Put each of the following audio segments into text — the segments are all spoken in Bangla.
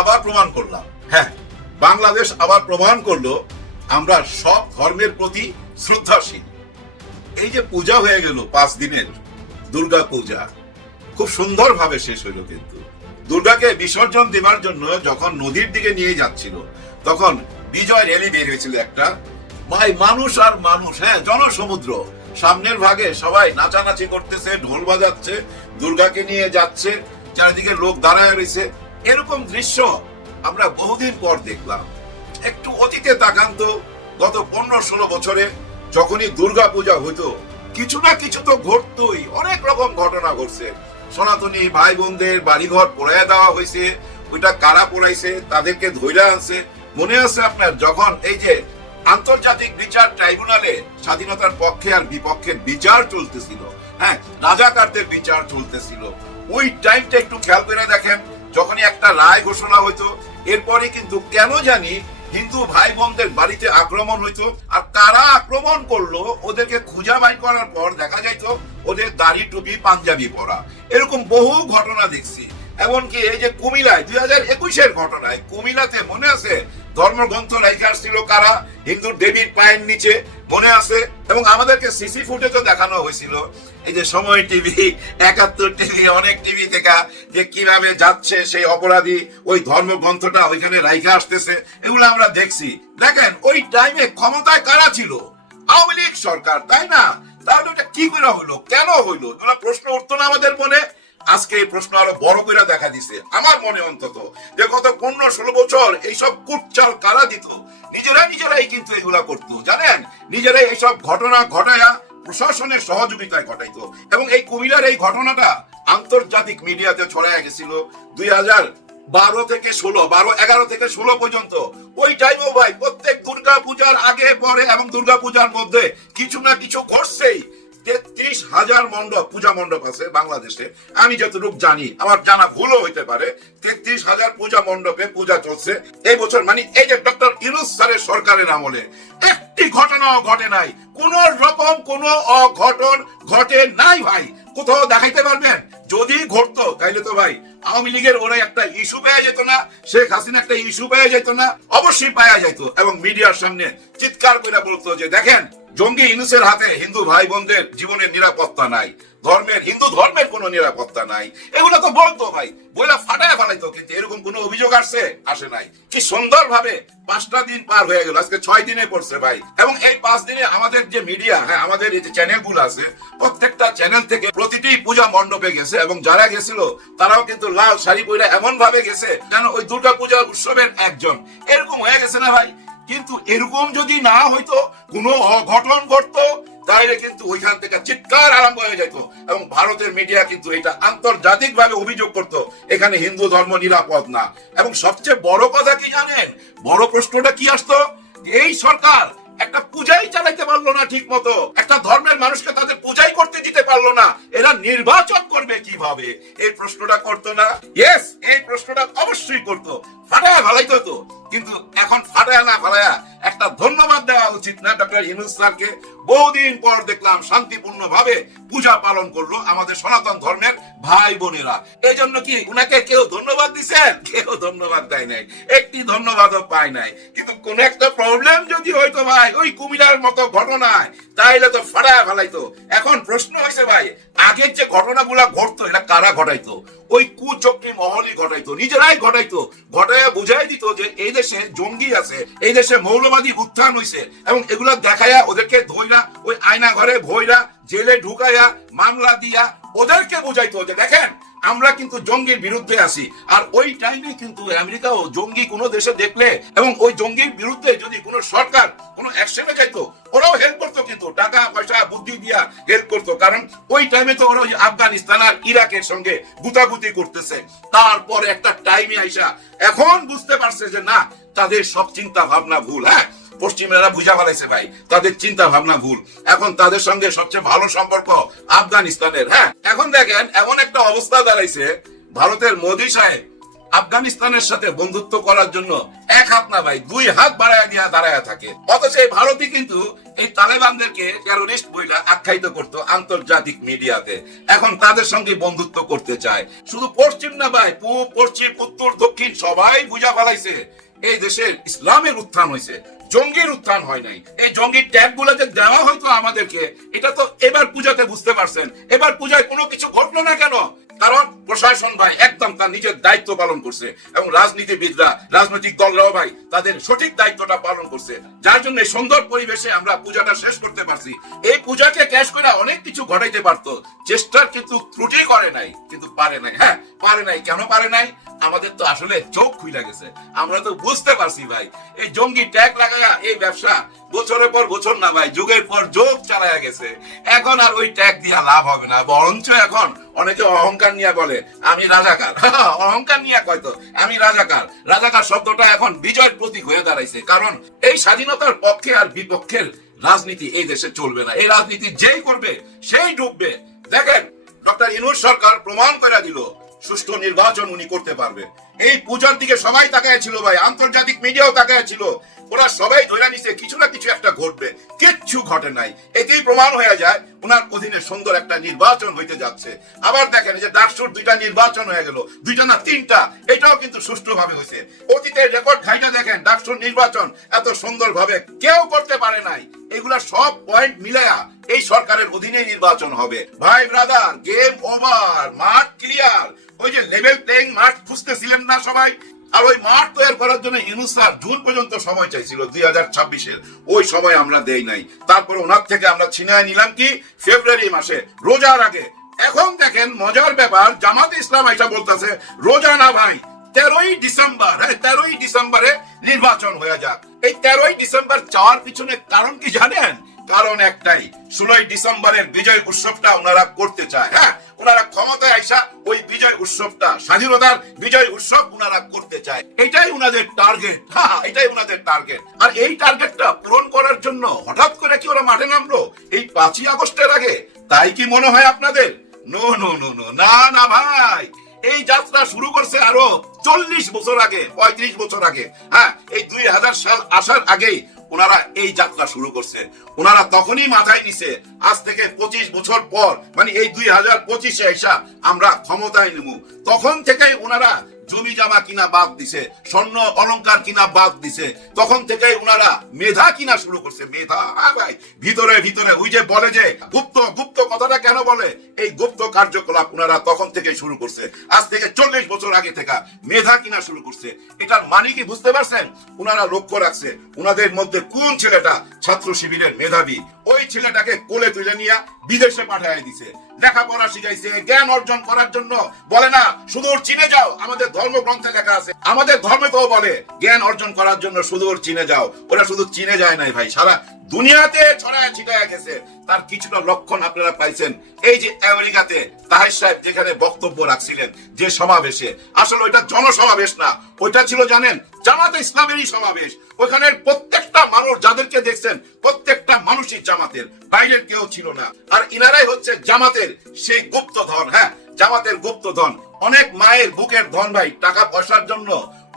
আবার প্রমাণ করলাম। হ্যাঁ বাংলাদেশ আবার প্রমাণ করল, আমরা সব ধর্মের প্রতি শ্রদ্ধাশীল। এই যে পূজা হয়ে গেল পাঁচ দিনের দুর্গা পূজা, খুব সুন্দরভাবে শেষ হইল কিন্তু। দুর্গাকে বিসর্জন দেওয়ার জন্য যখন নদীর দিকে নিয়ে যাচ্ছিল, তখন বিজয় র্যালি বের হয়েছিল একটা। ভাই, মানুষ আর মানুষ হ্যাঁ জনসমুদ্র। সামনের ভাগে সবাই নাচানাচি করতেছে, ঢোল বাজাচ্ছে, দুর্গাকে নিয়ে যাচ্ছে, চারিদিকে লোক দাঁড়ায় রয়েছে। এরকম দৃশ্য আমরা বহুদিন পর দেখলাম। একটু অতীতে তাকান তো, গত পনেরো ষোলো বছরে যখনই দুর্গা পূজা হতো কিছু না কিছু তো ঘটতোই, অনেক রকম ঘটনা ঘটছে। সনাতনী ভাই বোনদের বাড়িঘর পোড়ায় দেওয়া হয়েছে ওইটা কারা পোড়াইছে, তাদেরকে ধৈর্য আনছে। মনে আছে আপনার, যখন এই যে আন্তর্জাতিক বিচার ট্রাইব্যুনালে স্বাধীনতার পক্ষে আর বিপক্ষের বিচার চলতেছিল হ্যাঁ রাজাকারদের বিচার চলতেছিল, ওই টাইমটা একটু খেয়াল করে দেখেন যখনই একটা রায় ঘোষণা হইতো এরপরে কিন্তু কেন জানি হিন্দু ভাই বোনদের বাড়িতে আক্রমণ হইতো আর কারা আক্রমণ করল, ওদেরকে খুঁজা বাই করার পর দেখা যাইতো ওদের দাড়ি টুপি, পাঞ্জাবি পরা। এরকম বহু ঘটনা দেখছি। এমনকি এই যে কুমিলায় দুই হাজার একুশের ঘটনায় কুমিলাতে মনে আছে ধর্মগ্রন্থ রেখে আসছিল কারা? হিন্দু দেবীর পায়ের নিচে, মনে আছে? এবং আমাদেরকে সিসি ফুটেজও দেখানো হয়েছিল। এই যে সময় টিভি, একাত্তর টিভি, অনেক টিভি থেকে যে কীভাবে যাচ্ছে সেই অপরাধী, ওই ধর্মগ্রন্থটা ওইখানে রাইখে আসতেছে। এগুলো আমরা দেখছি। দেখেন, ওই টাইমে ক্ষমতায় কারা ছিল? আওয়ামী লীগ সরকার, তাই না? তাহলে ওটা কি করে হলো? কেন হইল প্রশ্ন উঠতো না আমাদের মনে? আজকে এই প্রশ্ন আরও বড় করে দেখা দিছে। আমার মনে অন্তত যে গত পনেরো ষোলো বছর এইসব কুটচাল কারা দিত? নিজেরা নিজেরাই কিন্তু এগুলা করতো, জানেন? নিজেরাই এইসব ঘটনা ঘটায়া প্রশাসনের সহযোগিতায় ঘটাইতো। এবং এই কুমিল্লার এই ঘটনাটা আন্তর্জাতিক মিডিয়াতে ছড়ায় গেছিল দুই হাজার বারো থেকে ষোলো, বারো, এগারো থেকে ষোলো পর্যন্ত। ওই টাইমও ভাই প্রত্যেক দুর্গা পূজার আগে, পরে এবং দুর্গা পূজার মধ্যে কিছু না কিছু হাজার মণ্ডপ, পূজা মণ্ডপ আছে বাংলাদেশে। আমি যতটুকু জানি, আমার জানা ভুলও হইতে পারে, তেত্রিশ হাজার পূজা মণ্ডপে পূজা চলছে। এই বছর মানে এই যে ডক্টর ইনুস স্যারের সরকারের আমলে, একটি ঘটনাও ঘটে নাই। কোন রকম কোন অঘটন ঘটে নাই ভাই। কোথাও দেখাইতে পারবেন? যদি ঘটতো, তাইলে তো ভাই, আওয়ামী লীগের ওরা একটা ইস্যু পেয়ে যেত না, শেখ হাসিনা একটা ইস্যু পেয়ে যেত না, অবশ্যই পাওয়া যেত এবং মিডিয়ার সামনে চিৎকার করে বলতো যে, দেখেন জঙ্গি ইনুসের হাতে হিন্দু ভাই বোনদের জীবনের নিরাপত্তা নাই। ধর্মের, হিন্দু ধর্মের কোনো নিরাপত্তা নাই। এগুলো তো বলতো ভাই। বইলা ফাটায় ফেলাইতো, কিন্তু এরকম কোনো অভিযোগ আসছে? আসে নাই। কি সুন্দর ভাবে পাঁচটা দিন পার হয়ে গেল, আজকে ছয় দিনে পড়ছে ভাই। এবং এই পাঁচ দিনে আমাদের যে মিডিয়া হ্যাঁ আমাদের এই যে চ্যানেলগুলো আছে, প্রত্যেকটা চ্যানেল থেকে প্রতিটি পূজা মণ্ডপে গেছে এবং যারা গেছিল, তারাও কিন্তু লাল শাড়ি পরে এমন ভাবে গেছে যেন ওই দুর্গা পূজা উৎসবের একজন। এরকম হয়ে গেছে না ভাই? কিন্তু এরকম যদি না হইতো, কোনো অঘটন ঘটতো তাহলে কিন্তু ওইখান থেকে চিৎকার আরম্ভ হয়ে যেত। এবং ভারতের মিডিয়া কিন্তু এটা আন্তর্জাতিক ভাবে অভিযোগ করতো, এখানে হিন্দু ধর্ম নিরাপদ না। এবং সবচেয়ে বড় কথা কি জানেন? বড় প্রশ্নটা কি আসতো? এই সরকার একটা পূজাই চালাইতে পারল না ঠিক মতো একটা ধর্মের মানুষকে তাদের পূজাই করতে দিতে পারল না। এরা নির্বাচন করবে কীভাবে? এই প্রশ্নটা করতো না? ইয়েস এই প্রশ্নটা অবশ্যই করতো। ফাটায় ভালাইতো তো। কিন্তু এখন ফাটায় না ফালায়া একটা ধন্যবাদ দেওয়া উচিত না ডক্টর ইনুস স্যারকে। বহুদিন পর দেখলাম শান্তিপূর্ণ ভাবে পূজা পালন করল আমাদের সনাতন ধর্মের ভাই বোনেরা। এই জন্য কি উনাকে কেউ ধন্যবাদ দিছেন? কেউ ধন্যবাদ দেয় নাই। একটি ধন্যবাদও পায় নাই। কিন্তু কোন একটা প্রবলেম যদি হইতো ভাই, ওই কুমিলার মতো ঘটনায়, তাইলে তো ফাটায় ফেলাইতো। এখন প্রশ্ন হয়েছে ভাই, আগের যে ঘটনাগুলা ঘটতো, এটা কারা ঘটাইতো? ওই কুচক্রি মহলই ঘটাইতো, নিজেরাই ঘটাইতো। ঘটাইয়া বুঝাই দিত যে এই দেশে জঙ্গি আছে, এই দেশে মৌলবাদী উত্থান হইছে, এবং এগুলা দেখাইয়া ওদেরকে ধইরা, ওই আয়না ঘরে ভইরা জেলে ঢুকাইয়া, মামলা দিয়া, ওদেরকে বুঝাইতো যে, দেখেন আমরা কিন্তু জঙ্গির বিরুদ্ধে আছি। আর ওই টাইমে কিন্তু আমেরিকাও জঙ্গি কোনো দেশে দেখলে এবং ওই জঙ্গির বিরুদ্ধে যদি কোনো সরকার কোনো অ্যাকশনে যাইতো, ওরাও হেল্প করতো কিন্তু। টাকা, পয়সা, বুদ্ধি দিয়া হেল্প করতো। কারণ ওই টাইমে তো ওরা আফগানিস্তান আর ইরাকের সঙ্গে গুতাগুতি করতেছে। তারপরে একটা টাইমে আইসা এখন বুঝতে পারছে যে না, তাদের সব চিন্তা ভাবনা ভুল হ্যাঁ? পশ্চিমেরা বুঝা ফেলাইছে ভাই। তাদের চিন্তা ভাবনা ভুল। এখন তাদের সঙ্গে সবচেয়ে ভালো সম্পর্ক আফগানিস্তানের। হ্যাঁ এখন দেখেন এমন একটা অবস্থা দাঁড়াইছে, ভারতের মোদী সাহেব আফগানিস্তানের সাথে বন্ধুত্ব করার জন্য এক হাত না ভাই, দুই হাত বাড়ায় দিয়া দাঁড়ায় থাকে। অথচ এই ভারতই কিন্তু এই তালেবানদেরকে টেরোরিস্ট বইলা আখ্যায়িত করতো আন্তর্জাতিক মিডিয়াতে। এখন তাদের সঙ্গে বন্ধুত্ব করতে চায়। শুধু পশ্চিম না ভাই, পূব, পশ্চিম, উত্তর, দক্ষিণ সবাই বুঝা ফেলাইছে এই দেশের ইসলামের উত্থান হয়েছে, জঙ্গির উত্থান হয় নাই। এই জঙ্গির ট্যাগগুলো যে দেওয়া হয়তো আমাদেরকে, এটা তো এবার পূজাতে বুঝতে পারছেন। এবার পূজায় কোনো কিছু ঘটলো না কেন? কারণ প্রশাসন ভাই একদম তার নিজের দায়িত্ব পালন করছে এবং রাজনীতিবিদরা, রাজনৈতিক দলরাও ভাই তাদের সঠিক দায়িত্বটা পালন করছে। যার জন্য সুন্দর পরিবেশে আমরা পূজাটা শেষ করতে পারছি। এই পূজাকে ক্যাশ করে অনেক কিছু ঘটাইতে পারতো। চেষ্টার কিন্তু ত্রুটি করে নাই, কিন্তু পারে নাই। হ্যাঁ পারে নাই। কেন পারে নাই? আমাদের তো আসলে চোখ খুলে গেছে। আমরা তো বুঝতে পারছি ভাই। এই জঙ্গি ট্যাগ লাগায়া এই ব্যবসা বছরের পর বছর না ভাই, যুগের পর যোগ চালায়া গেছে। এখন আর ওই ট্যাগ দিয়া লাভ হবে না। বরঞ্চ এখন অনেকে অহংকার নিয়ে বলে, আমি রাজাকার। অহংকার নিয়ে কয় তো, আমি রাজাকার। রাজাকার শব্দটা এখন বিজয়ের প্রতীক হয়ে দাঁড়াইছে। কারণ এই স্বাধীনতার পক্ষে আর বিপক্ষের রাজনীতি এই দেশে চলবে না। এই রাজনীতি যেই করবে, সেই ডুববে। দেখেন, ডক্টর ইনুর সরকার প্রমাণ করে দিল, সুষ্ঠু নির্বাচন উনি করতে পারবে এই পূজার দিকে সবাই তাকায় ছিল ভাই, আন্তর্জাতিক মিডিয়াও তাকায় ছিল। ওরা সবাই ধরে নিছে কিছু না কিছু একটা ঘটবে, কিচ্ছু ঘটে নাই। এতেই প্রমাণ হয়ে যায়, ওনার অধীনে সুন্দর একটা নির্বাচন হইতে যাচ্ছে। আবার দেখেন যে ডাকসুর দুইটা নির্বাচন হয়ে গেল, দুইটা না তিনটা, এটাও কিন্তু সুষ্ঠুভাবে হয়েছে। অতীতের রেকর্ড ঘাইটা দেখেন ডাকসুর নির্বাচন এত সুন্দরভাবে কেউ করতে পারে নাই। এগুলা সব পয়েন্ট মিলায়া এই সরকারের অধীনে নির্বাচন হবে। ভাই ব্রাদার, গেম ওভার, মাঠ ক্লিয়ার। ওই যে লেভেল প্লেইং মাঠ খুঁজতেছিলেন না সবাই? আর ওই মাঠ তৈরি করার জন্য স্যার জুন পর্যন্ত সময় চাইছিল, দুই হাজার ছাব্বিশের। ওই সময় আমরা দেই নাই। তারপরে ওনার থেকে আমরা ছিনায় নিলাম কি? ফেব্রুয়ারি মাসে। রোজার আগে। এখন দেখেন মজার ব্যাপার, জামাত ইসলাম আইসা বলতেছে, রোজা না ভাই, তেরোই ডিসেম্বর হ্যাঁ তেরোই ডিসেম্বরে নির্বাচন হয়ে যাক। এই তেরোই ডিসেম্বর চাওয়ার পিছনে কারণ কি জানেন? কারণ একটাই, ষোলোই ডিসেম্বরের বিজয় উৎসবটা ওনারা করতে চায় হ্যাঁ? ওনারা ক্ষমতায় আইসা ওই বিজয় উৎসবটা, স্বাধীনতার বিজয় উৎসব ওনারা করতে চায়। এটাই ওনাদের টার্গেট হ্যাঁ এটাই ওনাদের টার্গেট আর এই টার্গেটটা পূরণ করার জন্য হঠাৎ করে কি ওরা মাঠে নামলো? এই পাঁচই আগস্টের আগে, তাই কি মনে হয় আপনাদের? নো নো নো নো না না, ভাই। এই যাত্রা শুরু করছে আরও চল্লিশ বছর আগে, পঁয়ত্রিশ বছর আগে। হ্যাঁ এই দুই হাজার সাল আসার আগেই ওনারা এই যাত্রা শুরু করছে। ওনারা তখনই মাথায় নিছে, আজ থেকে পঁচিশ বছর পর মানে এই দুই হাজার পঁচিশে এসা আমরা ক্ষমতায় নেব তখন থেকেই ওনারা জমি জামা কিনা বাদ দিছে, স্বর্ণ অলংকার কিনা বাদ দিছে, তখন থেকে ওনারা মেধা কিনা শুরু করছে। মেধা হ্যাঁ ভাই, ভিতরে ভিতরে। ওই যে বলে যে গুপ্ত গুপ্ত কথাটা কেন বলে? এই গুপ্ত কার্যকলাপ ওনারা তখন থেকে শুরু করছে। আজ থেকে চল্লিশ বছর আগে থেকে মেধা কিনা শুরু করছে। এটার মানে কি বুঝতে পারছেন? ওনারা লক্ষ্য রাখছে ওনাদের মধ্যে কোন ছেলেটা ছাত্র শিবিরের মেধাবী? ওই ছেলেটাকে কোলে তুলে নিয়ে বিদেশে পাঠায় দিছে। লেখাপড়া শিখাইছে, জ্ঞান অর্জন করার জন্য। বলে না, সুদূর চীনে যাও, আমাদের ধর্মগ্রন্থে লেখা আছে, আমাদের ধর্মেতেও বলে, জ্ঞান অর্জন করার জন্য সুদূর চীনে যাও। ওরা শুধু চীনে যায় নাই ভাই। সারা দুনিয়াতে ছড়ায় ছিটায় গেছে। তার কিছুটা লক্ষণ আপনারা পাইছেন। এই যে আমেরিকাতে তাহের সাহেব যেখানে বক্তব্য রাখছিলেন, যে সমাবেশে, আসলে ওইটা জনসমাবেশ না। ওইটা ছিল জানেন, জামাতে ইসলামেরই সমাবেশ। ওখানের প্রত্যেকটা মানুষ যাদেরকে দেখছেন, প্রত্যেকটা মানুষই জামাতের। বাইরের কেউ ছিল না। আর ইনারাই হচ্ছে জামাতের সেই গুপ্তধন হ্যাঁ? জামাতের গুপ্তধন অনেক মায়ের বুকের ধন ভাই, টাকা পয়সার জন্য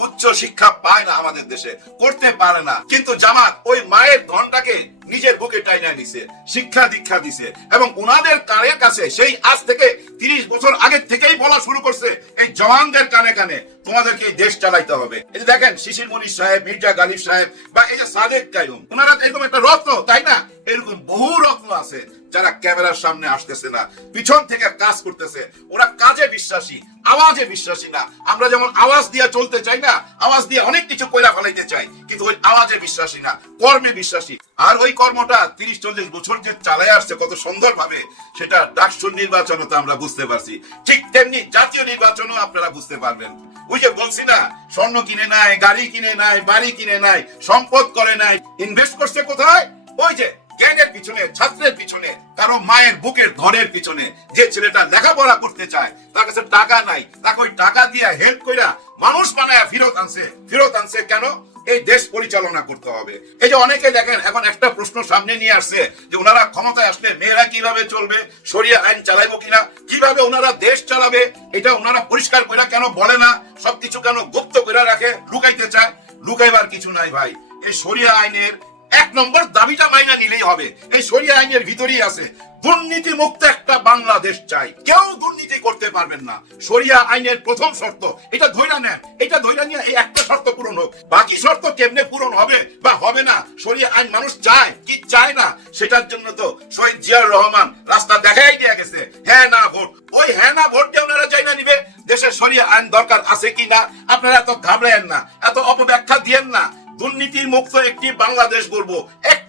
উচ্চ শিক্ষা পায় না আমাদের দেশে, করতে পারে না। কিন্তু জামাত ওই মায়ের ধনটাকে নিজের বুকে টাইনা নিছে শিক্ষা দীক্ষা দিছে এবং ওনাদের কানের কাছে সেই আজ থেকে তিরিশ বছর আগে থেকেই বলা শুরু করছে, এই জওয়ানদের কানে কানে তোমাদেরকে এই দেশ চালাইতে হবে। এই দেখেন শিশির মনির সাহেব, মির্জা গালিব সাহেব বা এই যে সাদেক কায়ুম ওনারা এরকম একটা রত্ন, তাই না? এরকম বহু রত্ন আছে যারা ক্যামেরার সামনে আসতেছে না, পিছন থেকে কাজ করতেছে। ওরা কাজে বিশ্বাসী, আওয়াজে বিশ্বাসী না। আমরা যেমন আওয়াজ দিয়ে চলতে চাই না, আওয়াজ দিয়ে অনেক কিছু কইরা ফেলাইতে চাই, কিন্তু ওই আওয়াজে বিশ্বাসী না, কর্মে বিশ্বাসী। আর ওই কর্মটা তিরিশ, চল্লিশ বছর যে চালায় আসছে, কত সুন্দর ভাবে সেটা ডাকসুর নির্বাচনও তো আমরা বুঝতে পারছি। ঠিক তেমনি জাতীয় নির্বাচনও আপনারা বুঝতে পারবেন। ওই যে বলছি না, স্বর্ণ কিনে নাই, গাড়ি কিনে নাই, বাড়ি কিনে নাই, সম্পদ করে নাই ইনভেস্ট করছে কোথায়? ওই যে জ্ঞানের পিছনে ছাত্রের পিছনে, কারও মায়ের বুকের ধনের পিছনে যে ছেলেটা লেখাপড়া করতে চায়, তার কাছে টাকা নাই, তাকে ওই টাকা দিয়ে হেল্প কইরা মানুষ বানায় ফেরত আনছে। ফেরত আনছে কেন? এই দেশ পরিচালনা করতে হবে। এই যে অনেকে দেখেন, এখন একটা প্রশ্ন সামনে নিয়ে আসছে যে ওনারা ক্ষমতায় আসলে মেয়েরা কীভাবে চলবে সরিয়া আইন চালাইবো কিনা, কীভাবে ওনারা দেশ চালাবে, এটা ওনারা পরিষ্কার করে কেন বলে না? সবকিছু কেন গুপ্ত করে রাখে, লুকাইতে চায়? লুকাইবার কিছু নাই ভাই। এই সরিয়া আইনের এক নম্বর দাবিটা মাইনা নিলেই হবে। এই সরিয়া আইনের ভিতরেই আছে। দুর্নীতি মুক্ত একটা বাংলাদেশ চাই। কেউ দুর্নীতি করতে পারবেন না। সরিয়া আইনের প্রথম শর্ত, এটা ধৈরা নেন। এটা ধৈরা নিয়ে এই একটা শর্ত পূরণ হোক। বাকি শর্ত কেমনে পূরণ হবে বা হবে না সরিয়া আইন মানুষ চায় কি চায় না, সেটার জন্য তো শহীদ জিয়াউর রহমান রাস্তা দেখাই দিয়ে গেছে। হ্যাঁ না, ভোট। ওই হ্যাঁ না, ভোট দিয়ে ওনারা চাই না নিবে। দেশের সরিয়া আইন দরকার আছে কি না? আপনারা এত ঘাবড়েন না। এত অপব্যাখ্যা দিয়েন না। দুর্নীতির মুক্ত একটি বাংলাদেশ গড়ব।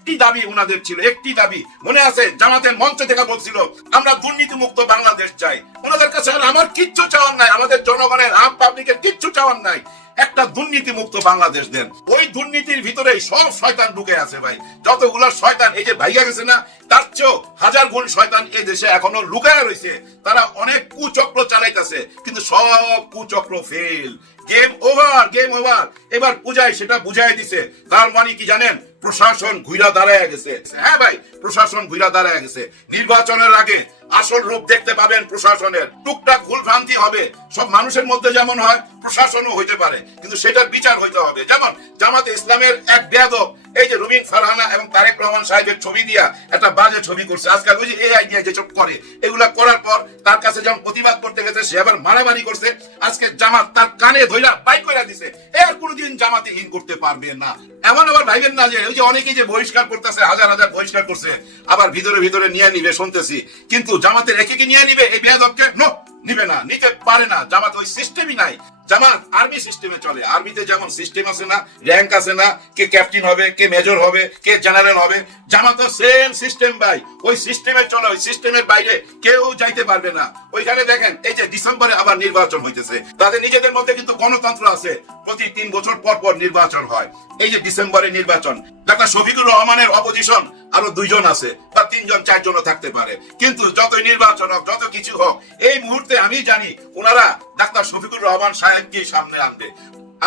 একটি দাবি ওনাদের ছিল, একটি দাবি। মনে আছে, জামাতের মঞ্চ থেকে বলছিল, আমরা দুর্নীতি মুক্ত বাংলাদেশ চাই। ওনাদের কাছে আমার কিচ্ছু চাওয়ার নাই, আমাদের জনগণের, আম পাবলিকের কিচ্ছু চাওয়ার নাই। একটা দুর্নীতি মুক্ত বাংলাদেশ দেন। ওই দুর্নীতির ভিতরেই সব শয়তান ঢুকে আছে ভাই। যতগুলো শয়তান, এই যে ভাইয়া গেছে না, তার চেয়েও হাজার গুণ শয়তান এই দেশে এখনও লুকায় রয়েছে তারা অনেক কুচক্র চালাইতেছে, কিন্তু সব কুচক্র fail game over game over এবার পূজায় সেটা বুঝাই দিছে। তার মানে কি জানেন? প্রশাসন ঘুরা দাঁড়ায় গেছে। হ্যাঁ ভাই, প্রশাসন ঘুরা দাঁড়ায় গেছে। নির্বাচনের আগে আসল রূপ দেখতে পাবেন প্রশাসনের। টুকটাক ভুল ভ্রান্তি হবে। সব মানুষের মধ্যে যেমন হয়, প্রশাসনও হইতে পারে। কিন্তু সেটার বিচার হইতে হবে। যেমন জামাতে ইসলামের এক বেয়াদব এই যে রুমিন ফারহানা এবং তারেক রহমান সাহেবের ছবি দিয়া একটা বাজে ছবি করছে। আজকাল ওই যে এআই দিয়ে যেসব করে, এগুলা করার পর তার কাছে যেমন প্রতিবাদ করতে গেছে, সে আবার মারামারি করছে। আজকে জামাত তার কানে ধইরা বাইক করে দিছে। এ আর কোনোদিন জামাতে হীন করতে পারবে না। এমন আবার ভাইবেন না যে, ওই যে অনেকেই যে বহিষ্কার করতেছে, হাজার হাজার বহিষ্কার করছে, আবার ভিতরে ভিতরে নিয়ে নিবে শুনতেছি। কিন্তু জামাতের একে কি নিয়ে নিবে? এই বেয়াদবকে? নো! নিবে না, নিতে পারে না। জামাত ওই সিস্টেমই নাই। জামাত আর্মি সিস্টেমে চলে। আর্মিতে যেমন সিস্টেম আছে না র্যাঙ্ক আছে না, কে ক্যাপ্টেন হবে, কে মেজর হবে, কে জেনারেল হবে জামাত সেম সিস্টেম ভাই। ওই সিস্টেমে চলে, ওই সিস্টেমের বাইরে কেউ যাইতে পারবে না। ওইখানে দেখেন, এই যে ডিসেম্বরে আবার নির্বাচন হইতেছে। তাদের নিজেদের মধ্যে কিন্তু গণতন্ত্র আছে। প্রতি তিন বছর পর পর নির্বাচন হয়। এই যে ডিসেম্বরে নির্বাচন, ডাক্তার শফিকুর রহমানের অপোজিশন আরও দুইজন আছে, বা তিনজন, চারজনও থাকতে পারে। কিন্তু যতই নির্বাচন হোক, যত কিছু হোক, এই মুহূর্তে আমি জানি ওনারা ডাক্তার শফিকুর রহমান সাহেবকে সামনে আনবে।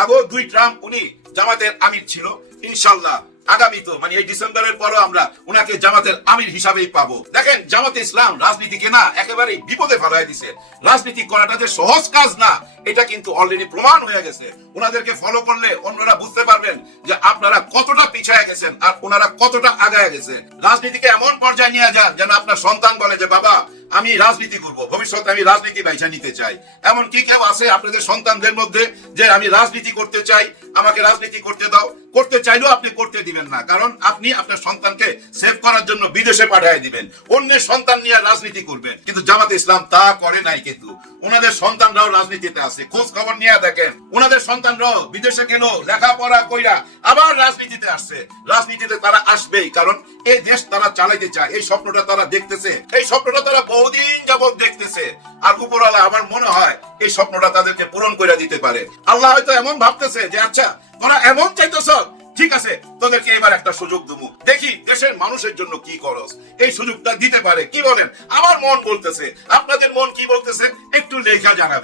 আগো দুই ট্রাম্প, উনি জামাতের আমির ছিল। ইনশাল্লাহ আগামী তো মানে এই ডিসেম্বরের পরও আমরা ওনাকে জামাতের আমির হিসাবেই পাবো। দেখেন, জামাতে ইসলাম রাজনীতিকে না একেবারে বিপদে ফেলাই দিছে। রাজনীতি করাটা যে সহজ কাজ না, এটা কিন্তু অলরেডি প্রমাণ হয়ে গেছে। ওনাদেরকে ফলো করলে অন্যরা বুঝতে পারবেন যে আপনারা কতটা পিছায় গেছেন আর ওনারা কতটা আগায় গেছে। রাজনীতিকে এমন পর্যায়ে নিয়ে যান যেন আপনার সন্তান বলে যে, বাবা আমি রাজনীতি করব। ভবিষ্যতে আমি রাজনীতি বাইছা নিতে চাই। এমন কি কেউ আছে আপনাদের সন্তানদের মধ্যে যে আমি রাজনীতি করতে চাই? আমাকে রাজনীতি করতে দাও। করতে চাইলেও আপনি করতে দিবেন না। কারণ আপনি আপনার সন্তানকে সেভ করার জন্য বিদেশে পাঠিয়ে দিবেন। অন্যের সন্তান নিয়ে রাজনীতি করবেন। কিন্তু জামাতে ইসলাম তা করে নাই কিন্তু। ওনাদের সন্তানরাও রাজনীতিতে আছে। খোঁজ খবর নিয়ে দেখেন। ওনাদের সন্তানরাও বিদেশে কেন লেখাপড়া কইরা আবার রাজনীতিতে আসছে। রাজনীতিতে তারা আসবেই। কারণ এই দেশ তারা চালাইতে চায়, এই স্বপ্নটা তারা দেখতেছে, এই স্বপ্নটা তারা বহুদিন যাবত দেখতেছে। আর উপরওয়ালা, আমার মনে হয় এই স্বপ্নটা তাদেরকে পূরণ করে দিতে পারে। আল্লাহ হয়তো এমন ভাবতেছে যে আচ্ছা তোরা এমন চাইতেছ, ঠিক আছে, তোদেরকে এবার একটা সুযোগ দেবো দেখি দেশের মানুষের জন্য কি করস এই সুযোগটা দিতে পারে, কি বলেন? আমার মন বলতেছে। আপনাদের মন কি বলতেছে? একটু লেখা জানাবে